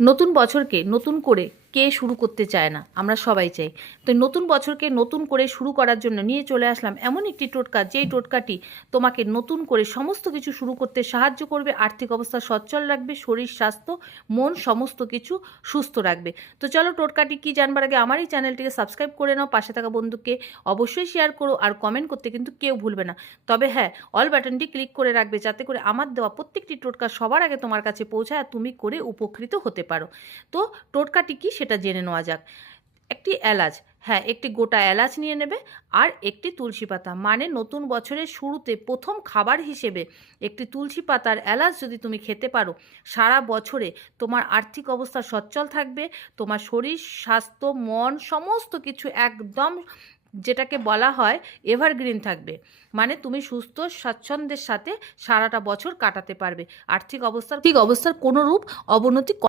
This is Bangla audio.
নতুন বছরকে নতুন করে কে শুরু করতে চায় না, আমরা সবাই চাই। তো নতুন বছরকে নতুন করে শুরু করার জন্য নিয়ে চলে আসলাম এমন একটি টোটকা, যেই টোটকাটি তোমাকে নতুন করে সমস্ত কিছু শুরু করতে সাহায্য করবে, আর্থিক অবস্থা সচ্ছল রাখবে, শরীর স্বাস্থ্য মন সমস্ত কিছু সুস্থ রাখবে। তো চলো, টোটকাটি কি জানবার আগে আমার এই চ্যানেলটিকে সাবস্ক্রাইব করে নাও, পাশে থাকা বন্ধুকে অবশ্যই শেয়ার করো, আর কমেন্ট করতে কিন্তু কেউ ভুলবে না। তবে হ্যাঁ, অল বাটনটি ক্লিক করে রাখবে, যাতে করে আমার দেওয়া প্রত্যেকটি টোটকা সবার আগে তোমার কাছে পৌঁছায় আর তুমি করে উপকৃত হতে পারো। তো টোটকাটি কি সেটা জেনে নেওয়া যাক। একটি এলাচ, হ্যাঁ একটি গোটা এলাচ নিয়ে নেবে, আর একটি তুলসী পাতা, মানে নতুন বছরের শুরুতে প্রথম খাবার হিসেবে একটি তুলসী পাতার এলাচ যদি তুমি খেতে পারো, সারা বছরে তোমার আর্থিক অবস্থা সচ্ছল থাকবে, তোমার শরীর স্বাস্থ্য মন সমস্ত কিছু একদম যেটাকে বলা হয় এভারগ্রিন থাকবে। মানে তুমি সুস্থ স্বাচ্ছন্দ্যের সাথে সারাটা বছর কাটাতে পারবে, আর্থিক অবস্থার কোনো রূপ অবনতি